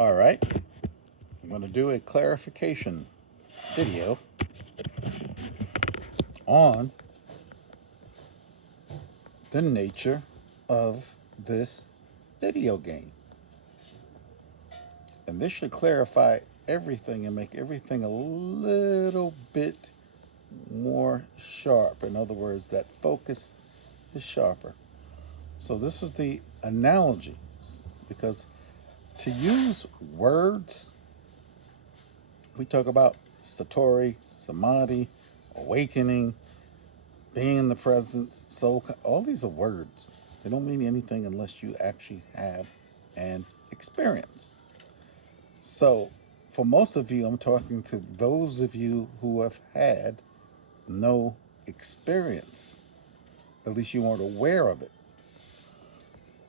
All right, I'm going to do a clarification video on the nature of this video game. And this should clarify everything and make everything a little bit more sharp. In other words, that focus is sharper. So, this is the analogy because to use words, we talk about Satori, Samadhi, awakening, being in the present, soul, all these are words. They don't mean anything unless you actually have an experience. So, for most of you, I'm talking to those of you who have had no experience. At least you weren't aware of it.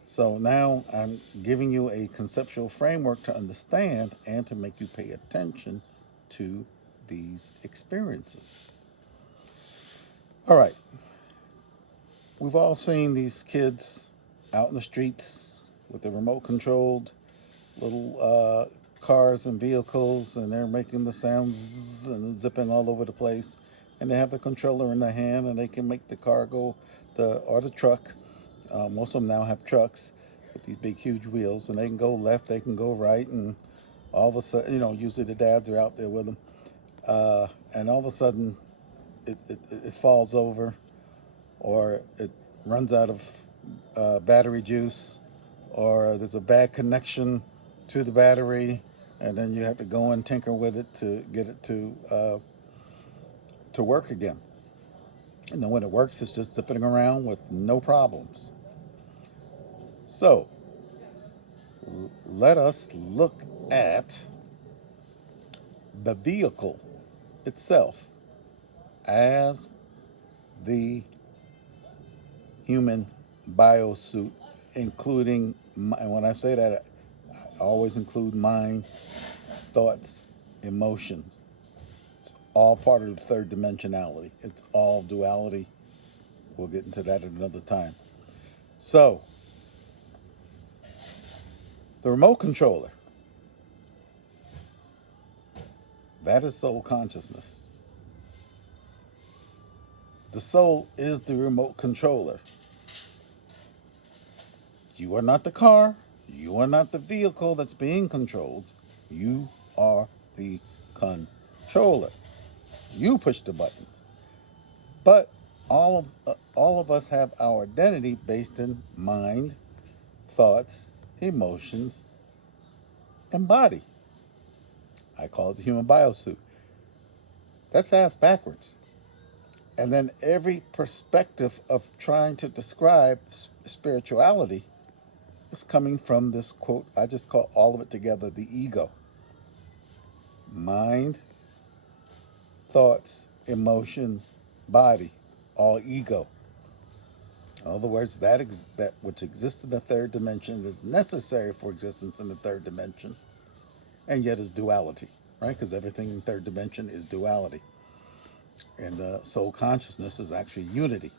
So now I'm giving you a conceptual framework to understand and to make you pay attention to these experiences. All right. We've all seen these kids out in the streets with the remote controlled little cars and vehicles, and they're making the sounds and zipping all over the place. And they have the controller in their hand, and they can make the car go, or the truck. Most of them now have trucks with these big, huge wheels, and they can go left, they can go right, and all of a sudden, usually the dads are out there with them, and all of a sudden, it falls over, or it runs out of battery juice, or there's a bad connection to the battery, and then you have to go and tinker with it to get it to work again. And then when it works, it's just zipping around with no problems. So, let us look at the vehicle itself as the human biosuit, including, and when I say that, I always include mind, thoughts, emotions. It's all part of the third dimensionality. It's all duality. We'll get into that at another time. So, the remote controller, that is soul consciousness. The soul is the remote controller. You are not the car. You are not the vehicle that's being controlled. You are the controller. You push the buttons. But all of us have our identity based in mind, thoughts, emotions, and body. I call it the human biosuit. That's ass backwards. And then every perspective of trying to describe spirituality is coming from this quote, I just call all of it together the ego. Mind, thoughts, emotions, body, all ego. In other words, that which exists in the third dimension is necessary for existence in the third dimension, and yet is duality, right? Because everything in third dimension is duality. And soul consciousness is actually unity.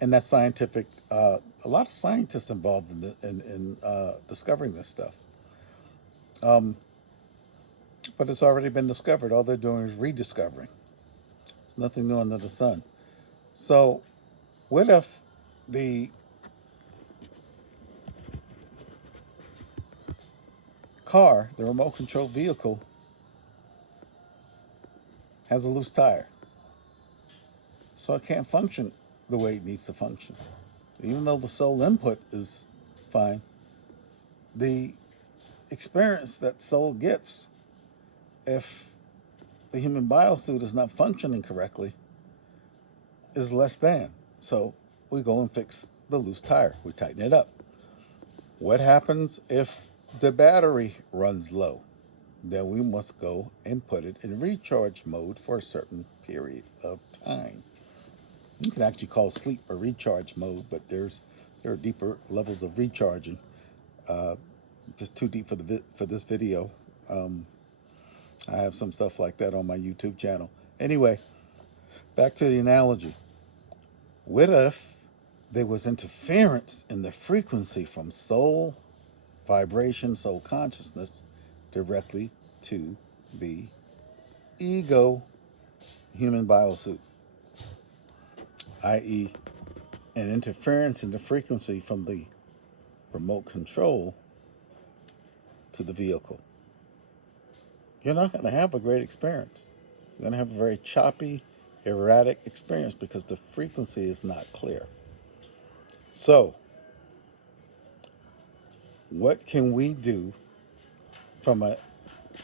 And that's scientific. A lot of scientists involved in discovering this stuff. But it's already been discovered. All they're doing is rediscovering. Nothing new under the sun. So, what if the car, the remote control vehicle, has a loose tire? So it can't function the way it needs to function. Even though the soul input is fine, the experience that soul gets, if the human biosuit is not functioning correctly, is less than. So we go and fix the loose tire. We tighten it up. What happens if the battery runs low? Then we must go and put it in recharge mode for a certain period of time. You can actually call sleep a recharge mode, but there are deeper levels of recharging. Just too deep for this video. I have some stuff like that on my YouTube channel. Anyway, back to the analogy. What if there was interference in the frequency from soul vibration, soul consciousness directly to the ego human biosuit, i.e., an interference in the frequency from the remote control to the vehicle. You're not going to have a great experience. You're going to have a very choppy, erratic experience because the frequency is not clear. So, what can we do from an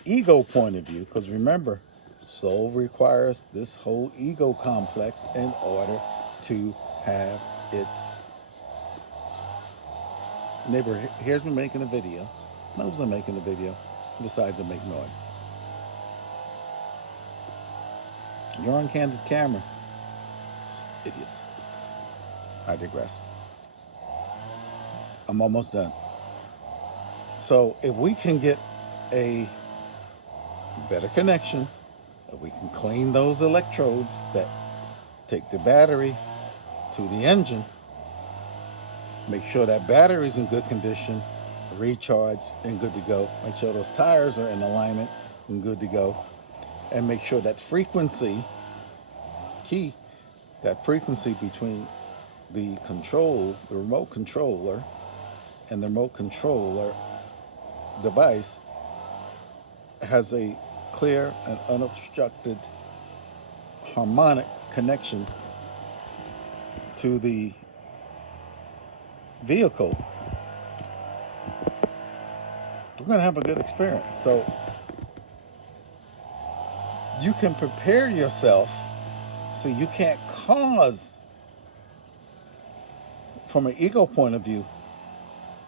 ego point of view? Because remember, soul requires this whole ego complex in order to have its neighbor hears me making a video, knows I'm making a video, and decides to make noise. You're on candid camera. Idiots. I digress. I'm almost done. So if we can get a better connection, if we can clean those electrodes that take the battery to the engine, make sure that battery's in good condition, recharged and good to go, make sure those tires are in alignment and good to go, and make sure that frequency, key, that frequency between the remote controller and the remote controller device has a clear and unobstructed harmonic connection to the vehicle, we're going to have a good experience. So you can prepare yourself so you can't cause, from an ego point of view,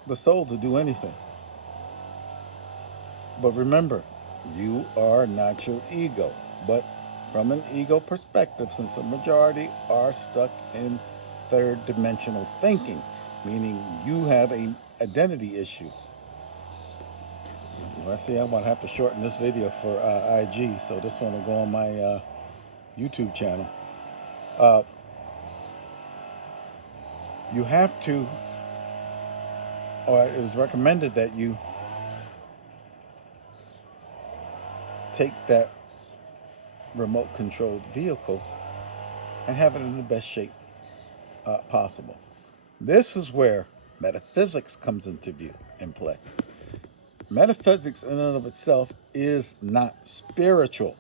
the soul to do anything. But remember, you are not your ego. But from an ego perspective, since the majority are stuck in third dimensional thinking, meaning you have an identity issue. Well, I see I'm going to have to shorten this video for IG, so this one will go on my YouTube channel. You have to, or it is recommended that you take that remote controlled vehicle and have it in the best shape possible. This is where metaphysics comes into view and play. Metaphysics in and of itself is not spiritual.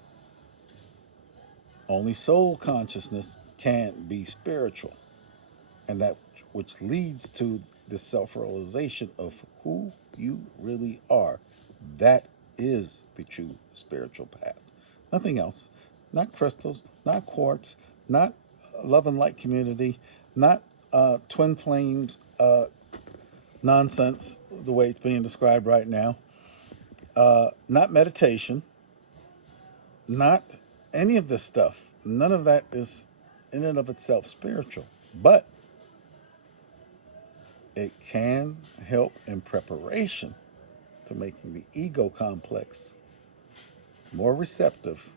Only soul consciousness can be spiritual. And that which leads to the self-realization of who you really are. That is the true spiritual path. Nothing else. Not crystals, not quartz, not love and light community, not twin flames nonsense, the way it's being described right now. Not meditation, not any of this stuff. None of that is in and of itself spiritual. But it can help in preparation to making the ego complex more receptive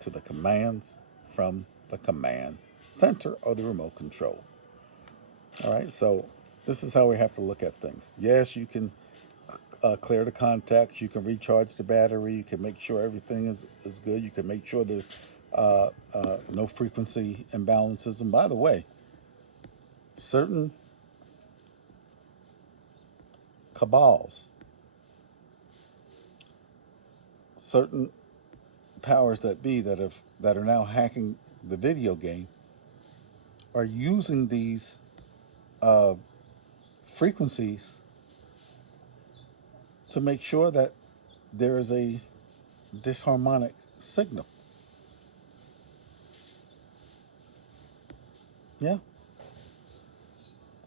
to the commands from the command center or the remote control. All right, so this is how we have to look at things. Yes, you can clear the contacts, you can recharge the battery, you can make sure everything is good, you can make sure there's no frequency imbalances. And by the way, certain cabals, certain powers that be that are now hacking the video game are using these frequencies to make sure that there is a disharmonic signal. Yeah.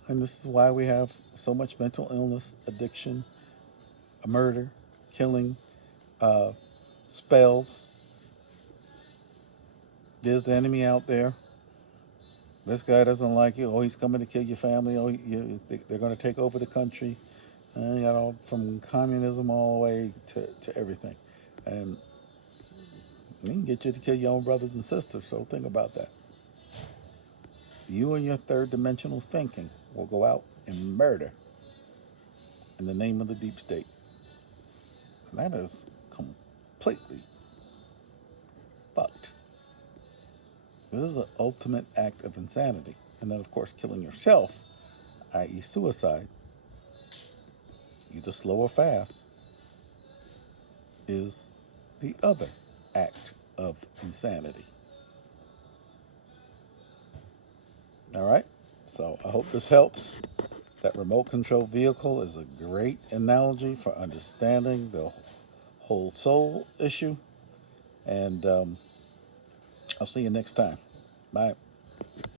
And this is why we have so much mental illness, addiction, murder, killing, spells. There's the enemy out there. This guy doesn't like you. Oh, he's coming to kill your family. Oh, they're going to take over the country. From communism all the way to everything. And they can get you to kill your own brothers and sisters. So think about that. You and your third dimensional thinking will go out and murder in the name of the deep state. And that is completely fucked. This is an ultimate act of insanity. And then, of course, killing yourself, i.e., suicide, either slow or fast, is the other act of insanity. All right? So I hope this helps. That remote control vehicle is a great analogy for understanding the whole soul issue. And I'll see you next time. Bye.